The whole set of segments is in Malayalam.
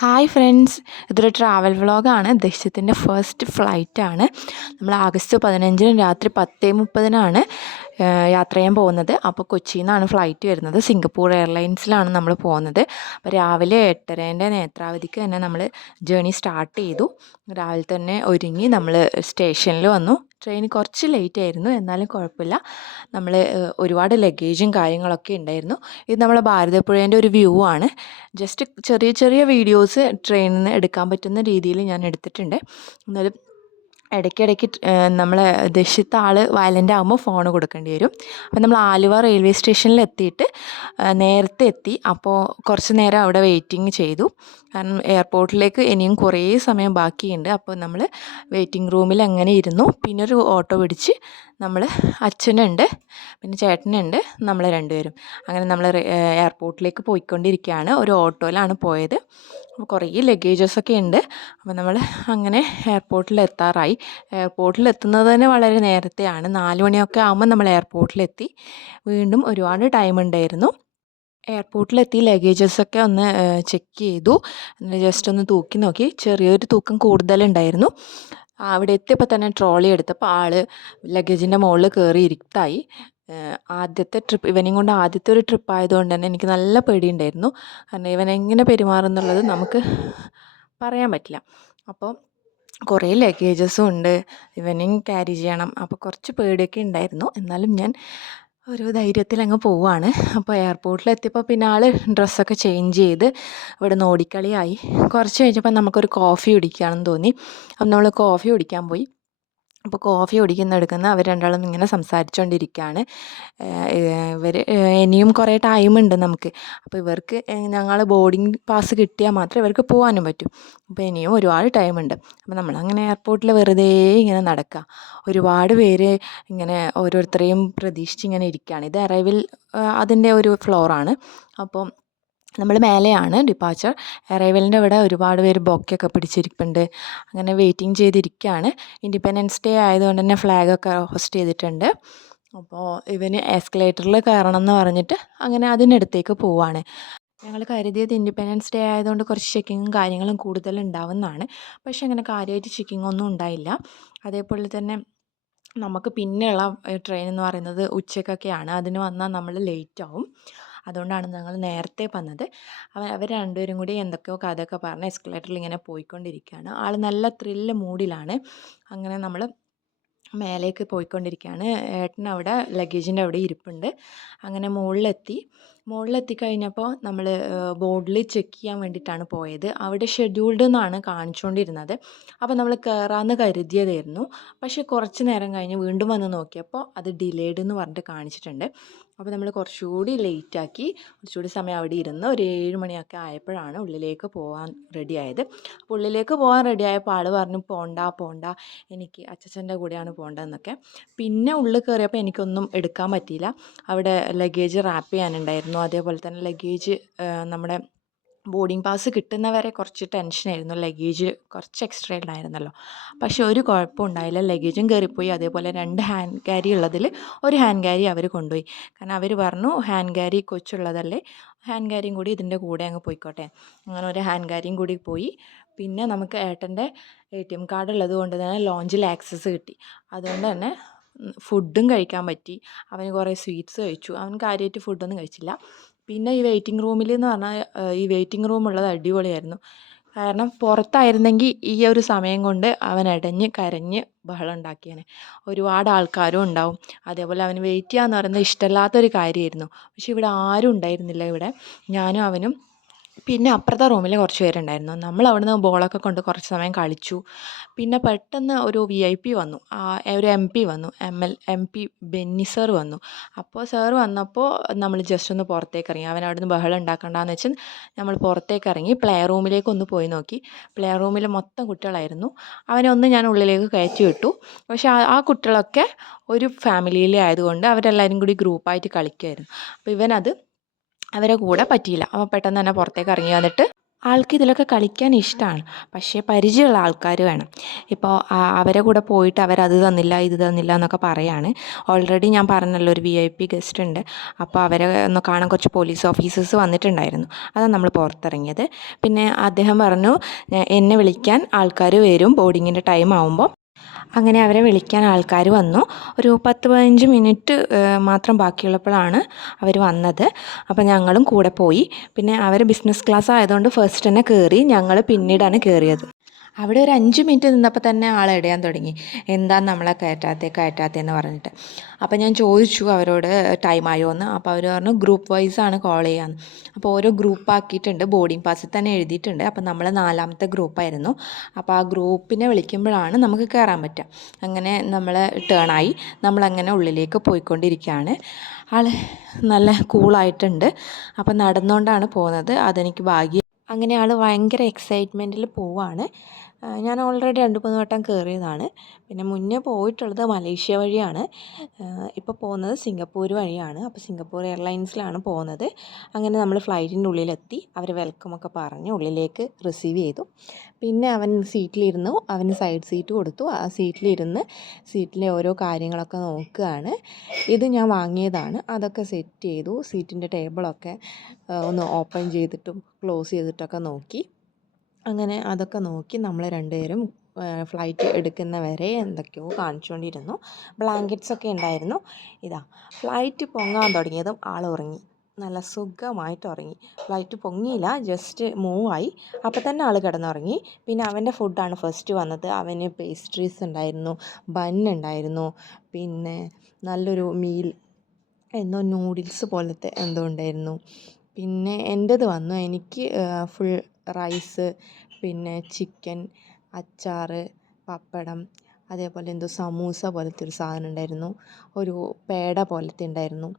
ഹായ് ഫ്രണ്ട്സ് ഇതൊരു ട്രാവൽ വ്ളോഗാണ് ദക്ഷ്യത്തിന്റെ ഫസ്റ്റ് ഫ്ലൈറ്റാണ് നമ്മൾ ആഗസ്റ്റ് പതിനഞ്ചിന് രാത്രി പത്തേ മുപ്പതിനാണ് യാത്ര ചെയ്യാൻ പോകുന്നത്. അപ്പോൾ കൊച്ചിയിൽ നിന്നാണ് ഫ്ലൈറ്റ് വരുന്നത്. സിംഗപ്പൂർ എയർലൈൻസിലാണ് നമ്മൾ പോകുന്നത്. അപ്പോൾ രാവിലെ എട്ടരേന്റെ നേത്രാവതിക്ക് തന്നെ നമ്മൾ ജേണി സ്റ്റാർട്ട് ചെയ്തു. രാവിലെ തന്നെ ഒരുങ്ങി നമ്മൾ സ്റ്റേഷനിൽ വന്നു. ട്രെയിൻ കുറച്ച് ലേറ്റ് ആയിരുന്നു. എന്നാലും കുഴപ്പമില്ല. നമ്മൾ ഒരുപാട് ലഗേജും കാര്യങ്ങളൊക്കെ ഉണ്ടായിരുന്നു. ഇത് നമ്മളെ ഭാരതപ്പുഴേന്റെ ഒരു വ്യൂ ആണ്. ജസ്റ്റ് ചെറിയ ചെറിയ വീഡിയോസ് ട്രെയിനിൽ നിന്ന് എടുക്കാൻ പറ്റുന്ന രീതിയിൽ ഞാൻ എടുത്തിട്ടുണ്ട്. എന്നാലും ഇടയ്ക്കിടയ്ക്ക് നമ്മളെ ദശിത്ത ആൾ വയലന്റ് ആകുമ്പോൾ ഫോൺ കൊടുക്കേണ്ടി വരും. അപ്പോൾ നമ്മൾ ആലുവ റെയിൽവേ സ്റ്റേഷനിൽ എത്തിയിട്ട് നേരത്തെ എത്തി. അപ്പോൾ കുറച്ച് നേരം അവിടെ വെയിറ്റിംഗ് ചെയ്തു. കാരണം എയർപോർട്ടിലേക്ക് ഇനിയും കുറേ സമയം ബാക്കിയുണ്ട്. അപ്പോൾ നമ്മൾ വെയിറ്റിംഗ് റൂമിൽ അങ്ങനെ ഇരുന്നു. പിന്നെ ഒരു ഓട്ടോ പിടിച്ച് നമ്മൾ അച്ഛനുണ്ട് പിന്നെ ചേട്ടനുണ്ട് നമ്മൾ രണ്ടുപേരും. അങ്ങനെ നമ്മൾ എയർപോർട്ടിലേക്ക് പോയിക്കൊണ്ടിരിക്കുകയാണ്. ഒരു ഓട്ടോയിലാണ് പോയത്. അപ്പോൾ കുറേ ലഗേജസൊക്കെ ഉണ്ട് അപ്പോൾ നമ്മൾ അങ്ങനെ എയർപോർട്ടിൽ എത്താറായി. എയർപോർട്ടിൽ എത്തുന്നത് തന്നെ വളരെ നേരത്തെയാണ്. നാല് മണിയൊക്കെ ആകുമ്പോൾ നമ്മൾ എയർപോർട്ടിലെത്തി വീണ്ടും ഒരുപാട് ടൈം ഉണ്ടായിരുന്നു എയർപോർട്ടിലെത്തി ലഗേജസൊക്കെ ഒന്ന് ചെക്ക് ചെയ്തു. ജസ്റ്റ് ഒന്ന് തൂക്കി നോക്കി. ചെറിയൊരു തൂക്കം കൂടുതലുണ്ടായിരുന്നു. അവിടെ എത്തിയപ്പോൾ തന്നെ ട്രോളി എടുത്തപ്പോൾ ആൾ ലഗേജിന്റെ മുകളിൽ കയറി ഇരുത്തായി ആദ്യത്തെ ട്രിപ്പ് ഇവനെയും കൊണ്ട് ആദ്യത്തെ ഒരു ട്രിപ്പ് ആയതുകൊണ്ട് തന്നെ എനിക്ക് നല്ല പേടിയുണ്ടായിരുന്നു. കാരണം ഇവൻ എങ്ങനെ പെരുമാറും എന്നുള്ളത് നമുക്ക് പറയാൻ പറ്റില്ല. അപ്പോൾ കുറേ ലഗേജസും ഉണ്ട്. ഇവനെയും ക്യാരി ചെയ്യണം. അപ്പോൾ കുറച്ച് പേടിയൊക്കെ ഉണ്ടായിരുന്നു. എന്നാലും ഞാൻ ഒരു ധൈര്യത്തിൽ അങ്ങ് പോവാണ്. അപ്പോൾ എയർപോർട്ടിലെത്തിയപ്പോൾ പിന്നെ ആൾ ഡ്രസ്സൊക്കെ ചേഞ്ച് ചെയ്ത് ഇവിടെ നിന്ന് ഓടിക്കളിയായി. കുറച്ച് കഴിഞ്ഞപ്പോൾ നമുക്കൊരു കോഫി കുടിക്കുകയാണെന്ന് തോന്നി. അപ്പം നമ്മൾ കോഫി കുടിക്കാൻ പോയി. അപ്പോൾ കോഫി കുടിക്കുന്ന എടുക്കുന്ന അവർ രണ്ടാളും ഇങ്ങനെ സംസാരിച്ചുകൊണ്ടിരിക്കുകയാണ് ഇവർ ഇനിയും കുറേ ടൈമുണ്ട് നമുക്ക്. അപ്പോൾ ഇവർക്ക് ഞങ്ങൾ ബോർഡിംഗ് പാസ് കിട്ടിയാൽ മാത്രം ഇവർക്ക് പോകാനും പറ്റും. അപ്പോൾ ഇനിയും ഒരുപാട് ടൈമുണ്ട് അപ്പോൾ നമ്മളങ്ങനെ എയർപോർട്ടിൽ വെറുതെ ഇങ്ങനെ നടക്കുക ഒരുപാട് പേര് ഇങ്ങനെ ഓരോരുത്തരെയും പ്രതീക്ഷിച്ച് ഇങ്ങനെ ഇരിക്കുകയാണ് ഇത് അറൈവിൽ അതിന്റെ ഒരു ഫ്ലോറാണ് അപ്പം നമ്മൾ മേലെയാണ് ഡിപ്പാച്ചർ അറൈവലിന്റെ അവിടെ ഒരുപാട് പേര് ബൊക്കെയൊക്കെ പിടിച്ചിരിപ്പുണ്ട്. അങ്ങനെ വെയിറ്റിംഗ് ചെയ്തിരിക്കുകയാണ് ഇൻഡിപെൻഡൻസ് ഡേ ആയതുകൊണ്ട് തന്നെ ഫ്ലാഗൊക്കെ ഹോസ്റ്റ് ചെയ്തിട്ടുണ്ട്. അപ്പോൾ ഇവന് എസ്കലേറ്ററിൽ കയറണം എന്ന് പറഞ്ഞിട്ട് അങ്ങനെ അതിനടുത്തേക്ക് പോവാണ്. ഞങ്ങൾ കരുതിയത് ഇൻഡിപെൻഡൻസ് ഡേ ആയതുകൊണ്ട് കുറച്ച് ചെക്കിങ്ങും കാര്യങ്ങളും കൂടുതൽ ഉണ്ടാവുന്നതാണ്. പക്ഷേ അങ്ങനെ കാര്യമായിട്ട് ചെക്കിംഗ് ഒന്നും ഉണ്ടായില്ല. അതേപോലെ തന്നെ നമുക്ക് പിന്നെയുള്ള ട്രെയിൻ എന്ന് പറയുന്നത് ഉച്ചക്കൊക്കെയാണ് അതിന് വന്നാൽ നമ്മൾ ലേറ്റ് ആവും. അതുകൊണ്ടാണ് ഞങ്ങൾ നേരത്തെ വന്നത് അവ അവർ രണ്ടുപേരും കൂടി എന്തൊക്കെയോ കഥയൊക്കെ പറഞ്ഞ് എസ്കലേറ്ററിൽ ഇങ്ങനെ പോയിക്കൊണ്ടിരിക്കുകയാണ്. ആൾ നല്ല ത്രില്ല് മൂഡിലാണ്. അങ്ങനെ നമ്മൾ മേലേക്ക് പോയിക്കൊണ്ടിരിക്കുകയാണ്. ഏട്ടൻ അവിടെ ലഗേജിന്റെ അവിടെ ഇരിപ്പുണ്ട്. അങ്ങനെ മുകളിലെത്തി. മുകളിലെത്തി കഴിഞ്ഞപ്പോൾ നമ്മൾ ബോർഡിൽ ചെക്ക് ചെയ്യാൻ വേണ്ടിയിട്ടാണ് പോയത്. അവിടെ ഷെഡ്യൂൾഡ് എന്നാണ് കാണിച്ചുകൊണ്ടിരുന്നത്. അപ്പോൾ നമ്മൾ കയറാമെന്ന് കരുതിയതായിരുന്നു. പക്ഷേ കുറച്ച് നേരം കഴിഞ്ഞ് വീണ്ടും വന്ന് നോക്കിയപ്പോൾ അത് ഡിലേഡ് എന്ന് പറഞ്ഞിട്ട് കാണിച്ചിട്ടുണ്ട്. അപ്പോൾ നമ്മൾ കുറച്ചുകൂടി ലേറ്റാക്കി കുറച്ചുകൂടി സമയം അവിടെ ഇരുന്ന് ഒരു ഏഴ് മണിയൊക്കെ ആയപ്പോഴാണ് ഉള്ളിലേക്ക് പോകാൻ റെഡിയായത് അപ്പോൾ ഉള്ളിലേക്ക് പോകാൻ റെഡിയായപ്പോൾ ആൾ പറഞ്ഞു പോണ്ട പോണ്ട. എനിക്ക് അച്ചച്ചന്റെ കൂടെയാണ് പോകേണ്ടതെന്നൊക്കെ പിന്നെ ഉള്ളിൽ കയറിയപ്പോൾ എനിക്കൊന്നും എടുക്കാൻ പറ്റിയില്ല. അവിടെ ലഗേജ് റാപ്പ് ചെയ്യാനുണ്ടായിരുന്നു. അതേപോലെ തന്നെ ലഗേജ് നമ്മുടെ ബോർഡിംഗ് പാസ് കിട്ടുന്നവരെ കുറച്ച് ടെൻഷനായിരുന്നു ലഗേജ് കുറച്ച് എക്സ്ട്രാ ഉണ്ടായിരുന്നല്ലോ. പക്ഷെ ഒരു കുഴപ്പം ഉണ്ടായില്ല. ലഗേജും കയറിപ്പോയി. അതേപോലെ രണ്ട് ഹാൻഡ് ക്യാരി ഉള്ളതിൽ ഒരു ഹാൻഡ് ക്യാരി അവർ കൊണ്ടുപോയി. കാരണം അവർ പറഞ്ഞു ഹാൻഡ് ക്യാരി കൊച്ചുള്ളതല്ലേ. ഹാൻഡ് ക്യാരിയും കൂടി ഇതിന്റെ കൂടെ അങ്ങ് പോയിക്കോട്ടെ. അങ്ങനെ ഒരു ഹാൻഡ് ക്യാരിയും കൂടി പോയി. പിന്നെ നമുക്ക് ഏട്ടന്റെ എ ടി എം കാർഡ് ഉള്ളത് കൊണ്ട് തന്നെ ലോഞ്ചിൽ ആക്സസ് കിട്ടി. അതുകൊണ്ട് തന്നെ ഫുഡും കഴിക്കാൻ പറ്റി. അവന് കുറേ സ്വീറ്റ്സ് കഴിച്ചു. അവൻ കാര്യമായിട്ട് ഫുഡൊന്നും കഴിച്ചില്ല. പിന്നെ ഈ വെയിറ്റിംഗ് റൂമിൽ എന്ന് പറഞ്ഞാൽ ഈ വെയിറ്റിംഗ് റൂം ഉള്ളത് അടിപൊളിയായിരുന്നു. കാരണം പുറത്തായിരുന്നെങ്കിൽ ഈ ഒരു സമയം കൊണ്ട് അവൻ ഇടഞ്ഞ് കരഞ്ഞ് ബഹളം ഉണ്ടാക്കിയേനെ. ഒരുപാട് ആൾക്കാരും ഉണ്ടാവും. അതേപോലെ അവന് വെയിറ്റ് ചെയ്യുക എന്ന് പറയുന്നത് ഇഷ്ടമല്ലാത്തൊരു കാര്യമായിരുന്നു പക്ഷെ ഇവിടെ ആരും ഉണ്ടായിരുന്നില്ല ഇവിടെ. ഞാനും അവനും പിന്നെ അപ്പുറത്തെ റൂമിൽ കുറച്ച് പേരുണ്ടായിരുന്നു. നമ്മൾ അവിടുന്ന് ബോളൊക്കെ കൊണ്ട് കുറച്ച് സമയം കളിച്ചു. പിന്നെ പെട്ടെന്ന് ഒരു വി ഐ പി വന്നു. ഒരു എം പി വന്നു. M L M P Benny sir വന്നു. അപ്പോൾ സർ വന്നപ്പോൾ നമ്മൾ ജസ്റ്റ് ഒന്ന് പുറത്തേക്ക് ഇറങ്ങി. അവൻ അവിടുന്ന് ബഹളം ഉണ്ടാക്കണ്ടെന്ന് വെച്ച് നമ്മൾ പുറത്തേക്ക് ഇറങ്ങി. പ്ലേ റൂമിലേക്ക് ഒന്ന് പോയി നോക്കി. പ്ലേ റൂമിൽ മൊത്തം കുട്ടികളായിരുന്നു. അവനെ ഒന്ന് ഞാൻ ഉള്ളിലേക്ക് കയറ്റി വിട്ടു. പക്ഷേ ആ കുട്ടികളൊക്കെ ഒരു ഫാമിലിയിലെ ആയതുകൊണ്ട് അവരെല്ലാവരും കൂടി ഗ്രൂപ്പായിട്ട് കളിക്കുമായിരുന്നു അപ്പോൾ ഇവനത് അവരെ കൂടെ പറ്റിയില്ല. അപ്പോൾ പെട്ടെന്ന് തന്നെ പുറത്തേക്ക് ഇറങ്ങി വന്നിട്ട് ആൾക്ക് ഇതിലൊക്കെ കളിക്കാൻ ഇഷ്ടമാണ് പക്ഷേ പരിചയമുള്ള ആൾക്കാർ വേണം. ഇപ്പോൾ അവരെ കൂടെ പോയിട്ട് അവരത് തന്നില്ല ഇത് തന്നില്ല എന്നൊക്കെ പറയാണ്. ഓൾറെഡി ഞാൻ പറഞ്ഞല്ലോ ഒരു വി ഐ പി ഗസ്റ്റ് ഉണ്ട്. അപ്പോൾ അവരെ ഒന്ന് കാണാൻ കുറച്ച് പോലീസ് ഓഫീസേഴ്സ് വന്നിട്ടുണ്ടായിരുന്നു. അതാണ് നമ്മൾ പുറത്തിറങ്ങിയത്. പിന്നെ അദ്ദേഹം പറഞ്ഞു എന്നെ വിളിക്കാൻ ആൾക്കാർ വരും. ബോർഡിങ്ങിന്റെ ടൈം ആകുമ്പോൾ അങ്ങനെ അവരെ വിളിക്കാൻ ആൾക്കാർ വന്നു. ഒരു പത്ത് പതിനഞ്ച് മിനിറ്റ് മാത്രം ബാക്കിയുള്ളപ്പോഴാണ് അവർ വന്നത്. അപ്പോൾ ഞങ്ങളും കൂടെ പോയി. പിന്നെ അവർ ബിസിനസ് ക്ലാസ് ആയതുകൊണ്ട് ഫസ്റ്റ് തന്നെ കയറി ഞങ്ങൾ പിന്നീടാണ് കയറിയത് അവിടെ ഒരു അഞ്ച് മിനിറ്റ് നിന്നപ്പോൾ തന്നെ ആൾ ഇടയാൻ തുടങ്ങി. എന്താ നമ്മളെ കയറ്റാത്തേ കയറ്റാത്തേ എന്ന് പറഞ്ഞിട്ട്. അപ്പോൾ ഞാൻ ചോദിച്ചു അവരോട് ടൈം ആയോ എന്ന്? അപ്പോൾ അവർ പറഞ്ഞു ഗ്രൂപ്പ് വൈസ് ആണ് കോൾ ചെയ്യാന്ന്. അപ്പോൾ ഓരോ ഗ്രൂപ്പ് ആക്കിയിട്ടുണ്ട് ബോർഡിംഗ് പാസിൽ തന്നെ എഴുതിയിട്ടുണ്ട്. അപ്പോൾ നമ്മൾ നാലാമത്തെ ഗ്രൂപ്പായിരുന്നു അപ്പോൾ ആ ഗ്രൂപ്പിനെ വിളിക്കുമ്പോഴാണ് നമുക്ക് കയറാൻ പറ്റുക. അങ്ങനെ നമ്മൾ ടേണായി നമ്മളങ്ങനെ ഉള്ളിലേക്ക് പോയിക്കൊണ്ടിരിക്കുകയാണ്. ആൾ നല്ല കൂളായിട്ടുണ്ട് അപ്പോൾ നടന്നുകൊണ്ടാണ് പോകുന്നത്. അതെനിക്ക് ഭാഗ്യം അങ്ങനെ ആൾ ഭയങ്കര എക്സൈറ്റ്മെന്റിൽ പോവാണ്. ഞാൻ ഓൾറെഡി രണ്ട് മൂന്ന് വട്ടം കയറിയതാണ് പിന്നെ മുന്നേ പോയിട്ടുള്ളത് മലേഷ്യ വഴിയാണ്. ഇപ്പോൾ പോകുന്നത് സിംഗപ്പൂർ വഴിയാണ്. അപ്പോൾ സിംഗപ്പൂർ എയർലൈൻസിലാണ് പോകുന്നത്. അങ്ങനെ നമ്മൾ ഫ്ലൈറ്റിന്റെ ഉള്ളിലെത്തി. അവർ വെൽക്കം ഒക്കെ പറഞ്ഞ് ഉള്ളിലേക്ക് റിസീവ് ചെയ്തു. പിന്നെ അവൻ സീറ്റിലിരുന്നു അവന് സൈഡ് സീറ്റ് കൊടുത്തു. ആ സീറ്റിലിരുന്ന് സീറ്റിലെ ഓരോ കാര്യങ്ങളൊക്കെ നോക്കുകയാണ്. ഇത് ഞാൻ വാങ്ങിയതാണ്. അതൊക്കെ സെറ്റ് ചെയ്തു. സീറ്റിന്റെ ടേബിളൊക്കെ ഒന്ന് ഓപ്പൺ ചെയ്തിട്ടും ക്ലോസ് ചെയ്തിട്ടൊക്കെ നോക്കി. അങ്ങനെ അതൊക്കെ നോക്കി നമ്മൾ രണ്ടുപേരും ഫ്ലൈറ്റ് എടുക്കുന്ന വരെ എന്തൊക്കെയോ കാണിച്ചുകൊണ്ടിരുന്നു ബ്ലാങ്കറ്റ്സ് ഒക്കെ ഉണ്ടായിരുന്നു. ഇതാ ഫ്ലൈറ്റ് പൊങ്ങാൻ തുടങ്ങിയതും ആൾ ഉറങ്ങി. നല്ല സുഖമായിട്ട് ഉറങ്ങി. ഫ്ലൈറ്റ് പൊങ്ങിയില്ല ജസ്റ്റ് മൂവ് ആയി അപ്പോൾ തന്നെ ആൾ കിടന്നുറങ്ങി. പിന്നെ അവന്റെ ഫുഡാണ് ഫസ്റ്റ് വന്നത്. അവന് പേസ്ട്രീസ് ഉണ്ടായിരുന്നു ബൺ ഉണ്ടായിരുന്നു. പിന്നെ നല്ലൊരു മീൽ എന്തോ നൂഡിൽസ് പോലത്തെ എന്തോ ഉണ്ടായിരുന്നു. പിന്നെ എന്റേത് വന്നു. എനിക്ക് ഫുൾ റൈസ് പിന്നെ ചിക്കൻ അച്ചാർ പപ്പടം അതേപോലെ എന്തോ സമൂസ പോലത്തെ ഒരു സാധനം ഉണ്ടായിരുന്നു. ഒരു പേട പോലത്തെ ഉണ്ടായിരുന്നു.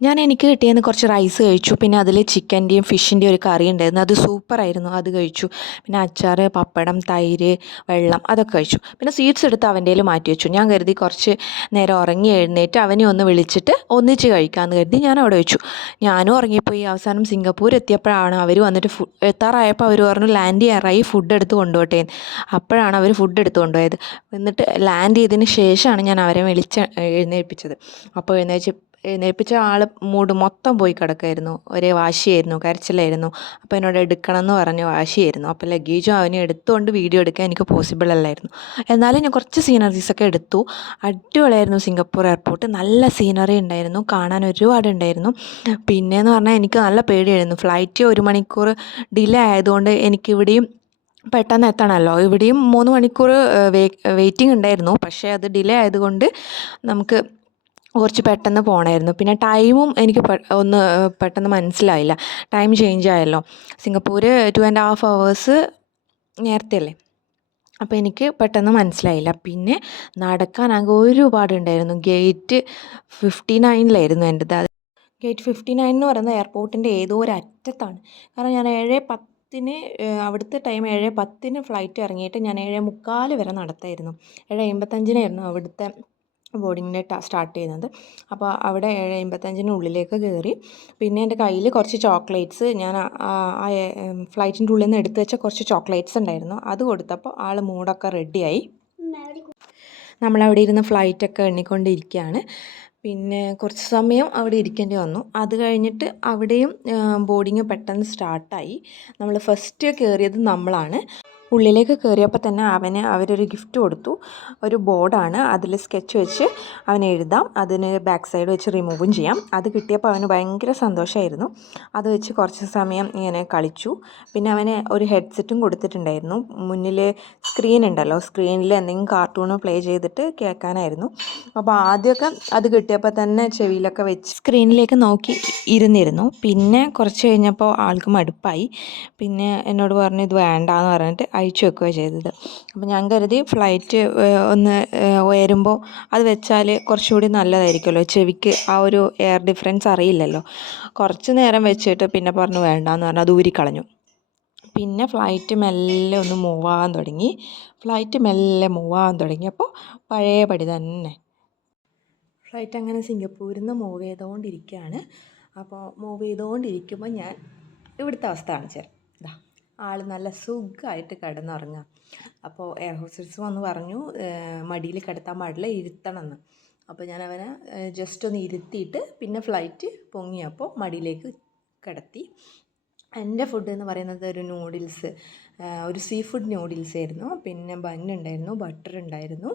ഞാൻ എനിക്ക് കിട്ടിയെന്ന് കുറച്ച് റൈസ് കഴിച്ചു. പിന്നെ അതിൽ ചിക്കന്റെയും ഫിഷിന്റെയും ഒരു കറി ഉണ്ടായിരുന്നു. അത് സൂപ്പറായിരുന്നു. അത് കഴിച്ചു. പിന്നെ അച്ചാർ പപ്പടം തൈര് വെള്ളം അതൊക്കെ കഴിച്ചു. പിന്നെ സ്വീറ്റ്സ് എടുത്ത് അവന്റെ മാറ്റി വെച്ചു. ഞാൻ കരുതി കുറച്ച് നേരം ഉറങ്ങി എഴുന്നേറ്റ് അവനെ ഒന്ന് വിളിച്ചിട്ട് ഒന്നിച്ച് കഴിക്കാമെന്ന് കരുതി ഞാൻ അവിടെ വെച്ചു. ഞാനും ഉറങ്ങിപ്പോയി. അവസാനം സിംഗപ്പൂർ എത്തിയപ്പോഴാണ് അവർ വന്നിട്ട് ഫു എത്താറായപ്പോൾ അവർ പറഞ്ഞു ലാൻഡ് ചെയ്യാറായി. ഫുഡ് എടുത്ത് കൊണ്ടുപോട്ടെ അപ്പോഴാണ് അവർ ഫുഡ് എടുത്ത് കൊണ്ടുപോയത്. എന്നിട്ട് ലാൻഡ് ചെയ്തതിന് ശേഷമാണ് ഞാൻ അവരെ വിളിച്ച് എഴുന്നേൽപ്പിച്ചത്. അപ്പോൾ എഴുന്നേച്ച് എഴുന്നേൽപ്പിച്ച ആൾ മൂട് മൊത്തം പോയി കിടക്കായിരുന്നു ഒരേ വാശിയായിരുന്നു കരച്ചിലായിരുന്നു. അപ്പോൾ എന്നോട് എടുക്കണം എന്ന് പറഞ്ഞ് വാശിയായിരുന്നു. അപ്പോൾ ലഗേജും അവനെ എടുത്തുകൊണ്ട് വീഡിയോ എടുക്കാൻ എനിക്ക് പോസിബിൾ അല്ലായിരുന്നു. എന്നാലും ഞാൻ കുറച്ച് സീനറീസൊക്കെ എടുത്തു. അടിപൊളിയായിരുന്നു സിംഗപ്പൂർ എയർപോർട്ട് നല്ല സീനറി ഉണ്ടായിരുന്നു. കാണാൻ ഒരുപാട് ഉണ്ടായിരുന്നു. പിന്നെയെന്ന് പറഞ്ഞാൽ എനിക്ക് നല്ല പേടിയായിരുന്നു. ഫ്ലൈറ്റ് ഒരു മണിക്കൂർ ഡിലേ ആയതുകൊണ്ട് എനിക്കിവിടെയും പെട്ടെന്ന് എത്തണമല്ലോ. ഇവിടെയും മൂന്ന് മണിക്കൂർ വെയിറ്റിംഗ് ഉണ്ടായിരുന്നു. പക്ഷേ അത് ഡിലേ ആയതുകൊണ്ട് നമുക്ക് കുറച്ച് പെട്ടെന്ന് പോകണമായിരുന്നു പിന്നെ ടൈമും എനിക്ക് ഒന്ന് പെട്ടെന്ന് മനസ്സിലായില്ല. ടൈം ചേഞ്ച് ആയല്ലോ. Singapore two and half hours നേരത്തെ അല്ലേ അപ്പോൾ എനിക്ക് പെട്ടെന്ന് മനസ്സിലായില്ല. പിന്നെ നടക്കാനാകെ ഒരുപാടുണ്ടായിരുന്നു ഗേറ്റ് ഫിഫ്റ്റി നയനിലായിരുന്നു എന്റെത് അത് ഗേറ്റ് ഫിഫ്റ്റി നയൻ എന്ന് പറയുന്നത് എയർപോർട്ടിന്റെ ഏതോ ഒരു അറ്റത്താണ് കാരണം ഞാൻ ഏഴ് പത്തിന് അവിടുത്തെ ടൈം ഏഴ് പത്തിന് ഫ്ലൈറ്റ് ഇറങ്ങിയിട്ട് ഞാൻ ഏഴ് മുക്കാൽ വരെ നടത്തായിരുന്നു. ഏഴ് എൺപത്തഞ്ചിനായിരുന്നു അവിടുത്തെ ബോർഡിങ്ങിന്റെ സ്റ്റാർട്ട് ചെയ്യുന്നത്. അപ്പോൾ അവിടെ ഏഴ് അമ്പത്തഞ്ചിന് ഉള്ളിലേക്ക് കയറി പിന്നെ എന്റെ കയ്യിൽ കുറച്ച് ചോക്ലേറ്റ്സ് ഞാൻ ആ- ഫ്ലൈറ്റിന്റെ ഉള്ളിൽ നിന്ന് എടുത്തു വെച്ച കുറച്ച് ചോക്ലേറ്റ്സ് ഉണ്ടായിരുന്നു. അത് കൊടുത്തപ്പോൾ ആൾ മൂടൊക്കെ റെഡിയായി നമ്മളവിടെ ഇരുന്ന് ഫ്ലൈറ്റൊക്കെ എണ്ണിക്കൊണ്ടിരിക്കുകയാണ്. പിന്നെ കുറച്ച് സമയം അവിടെ ഇരിക്കേണ്ടി വന്നു. അത് കഴിഞ്ഞിട്ട് അവിടെയും ബോർഡിങ് പെട്ടെന്ന് സ്റ്റാർട്ടായി നമ്മൾ ഫസ്റ്റ് കയറിയത് നമ്മളാണ്. ഉള്ളിലേക്ക് കയറിയപ്പോൾ തന്നെ അവന് അവരൊരു ഗിഫ്റ്റ് കൊടുത്തു. ഒരു ബോർഡാണ് അതിൽ സ്കെച്ച് വെച്ച് അവൻ എഴുതാം. അതിന് ബാക്ക് സൈഡ് വെച്ച് റിമൂവും ചെയ്യാം. അത് കിട്ടിയപ്പോൾ അവന് ഭയങ്കര സന്തോഷമായിരുന്നു അത് വെച്ച് കുറച്ച് സമയം ഇങ്ങനെ കളിച്ചു. പിന്നെ അവന് ഒരു ഹെഡ്സെറ്റും കൊടുത്തിട്ടുണ്ടായിരുന്നു. മുന്നിൽ സ്ക്രീൻ ഉണ്ടല്ലോ സ്ക്രീനിൽ എന്തെങ്കിലും കാർട്ടൂൺ പ്ലേ ചെയ്തിട്ട് കേൾക്കാനായിരുന്നു. അപ്പോൾ ആദ്യമൊക്കെ അത് കിട്ടിയപ്പോൾ തന്നെ ചെവിയിലൊക്കെ വെച്ച് സ്ക്രീനിലേക്ക് നോക്കി ഇരുന്നിരുന്നു. പിന്നെ കുറച്ച് കഴിഞ്ഞപ്പോൾ ആൾക്ക് മടുപ്പായി. പിന്നെ എന്നോട് പറഞ്ഞു ഇത് വേണ്ട വേണ്ടാന്ന് പറഞ്ഞിട്ട് അയച്ചു വെക്കുകയാണ് ചെയ്തത്. അപ്പോൾ ഞാൻ കരുതി ഫ്ലൈറ്റ് ഒന്ന് ഉയരുമ്പോൾ അത് വെച്ചാൽ കുറച്ചുകൂടി നല്ലതായിരിക്കുമല്ലോ. ചെവിക്ക് ആ ഒരു എയർ ഡിഫറൻസ് അറിയില്ലല്ലോ. കുറച്ച് നേരം വെച്ചിട്ട് പിന്നെ പറഞ്ഞു വേണ്ട എന്ന് പറഞ്ഞു അത് ഊരിക്കളഞ്ഞു. പിന്നെ ഫ്ലൈറ്റ് മെല്ലെ ഒന്ന് മൂവ് ആവാൻ തുടങ്ങി. ഫ്ലൈറ്റ് മെല്ലെ മൂവ് ആവാൻ തുടങ്ങിയപ്പോൾ പഴയപടി തന്നെ. ഫ്ലൈറ്റ് അങ്ങനെ സിംഗപ്പൂരിൽ നിന്ന് മൂവ് ചെയ്തുകൊണ്ടിരിക്കുകയാണ് അപ്പോൾ മൂവ് ചെയ്തുകൊണ്ടിരിക്കുമ്പോൾ ഞാൻ ഇവിടുത്തെ അവസ്ഥ കാണിച്ചു ആൾ നല്ല സുഖമായിട്ട് കിടന്നുറങ്ങുക അപ്പോൾ എയർ ഹോസ്റ്റസ് വന്ന് പറഞ്ഞു മടിയിൽ കിടത്താൻ പാടില്ല ഇരുത്തണം എന്ന് അപ്പോൾ ഞാൻ അവനെ ജസ്റ്റ് ഒന്ന് ഇരുത്തിയിട്ട് പിന്നെ ഫ്ലൈറ്റ് പൊങ്ങിയപ്പോൾ മടിയിലേക്ക് കിടത്തി. എന്റെ ഫുഡ് എന്ന് പറയുന്നത് ഒരു നൂഡിൽസ് ഒരു സീ ഫുഡ് നൂഡിൽസ് ആയിരുന്നു. പിന്നെ ബൺ ഉണ്ടായിരുന്നു ബട്ടർ ഉണ്ടായിരുന്നു.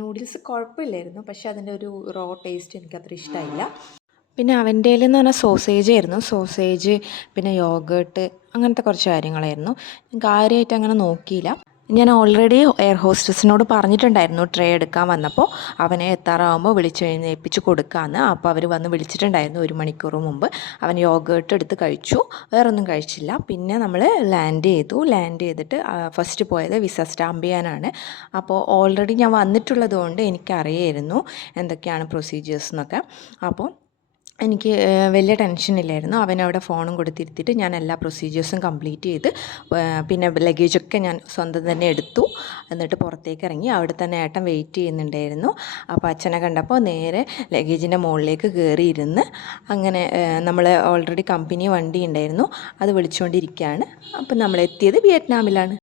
നൂഡിൽസ് കുഴപ്പമില്ലായിരുന്നു. പക്ഷേ അതിന്റെ ഒരു റോ ടേസ്റ്റ് എനിക്ക് അത്ര ഇഷ്ടമായില്ല പിന്നെ അവന്റെ എന്ന് പറഞ്ഞാൽ സോസേജ് ആയിരുന്നു. സോസേജ് പിന്നെ യോഗേട്ട് അങ്ങനത്തെ കുറച്ച് കാര്യങ്ങളായിരുന്നു. കാര്യമായിട്ട് അങ്ങനെ നോക്കിയില്ല. ഞാൻ ഓൾറെഡി എയർ ഹോസ്റ്റസിനോട് പറഞ്ഞിട്ടുണ്ടായിരുന്നു ട്രേ എടുക്കാൻ വന്നപ്പോൾ. അവനെ എത്താറാവുമ്പോൾ വിളിച്ച് എഴുന്നേൽപ്പിച്ച് കൊടുക്കാമെന്ന് അപ്പോൾ അവർ വന്ന് വിളിച്ചിട്ടുണ്ടായിരുന്നു ഒരു മണിക്കൂർ മുമ്പ്. അവൻ യോഗേട്ട് എടുത്ത് കഴിച്ചു. വേറൊന്നും കഴിച്ചില്ല. പിന്നെ നമ്മൾ ലാൻഡ് ചെയ്തു. ലാൻഡ് ചെയ്തിട്ട് ഫസ്റ്റ് പോയത് വിസ സ്റ്റാമ്പ് ചെയ്യാനാണ്. അപ്പോൾ ഓൾറെഡി ഞാൻ വന്നിട്ടുള്ളത് കൊണ്ട് എനിക്കറിയായിരുന്നു എന്തൊക്കെയാണ് പ്രൊസീജിയേഴ്സ് എന്നൊക്കെ. അപ്പോൾ എനിക്ക് വലിയ ടെൻഷനില്ലായിരുന്നു അവനവിടെ ഫോണും കൊടുത്തിരുത്തിയിട്ട് ഞാൻ എല്ലാ പ്രൊസീജിയേഴ്സും കംപ്ലീറ്റ് ചെയ്ത് പിന്നെ ലഗേജൊക്കെ ഞാൻ സ്വന്തം തന്നെ എടുത്തു. എന്നിട്ട് പുറത്തേക്ക് ഇറങ്ങി. അവിടെ തന്നെ ഏട്ടൻ വെയിറ്റ് ചെയ്യുന്നുണ്ടായിരുന്നു. അപ്പോൾ അച്ഛനെ കണ്ടപ്പോൾ നേരെ ലഗേജിന്റെ മുകളിലേക്ക് കയറിയിരുന്ന് അങ്ങനെ നമ്മൾ ഓൾറെഡി കമ്പനി വണ്ടി ഉണ്ടായിരുന്നു. അത് വിളിച്ചുകൊണ്ടിരിക്കുകയാണ് അപ്പോൾ നമ്മൾ എത്തിയത് വിയറ്റ്നാമിലാണ്.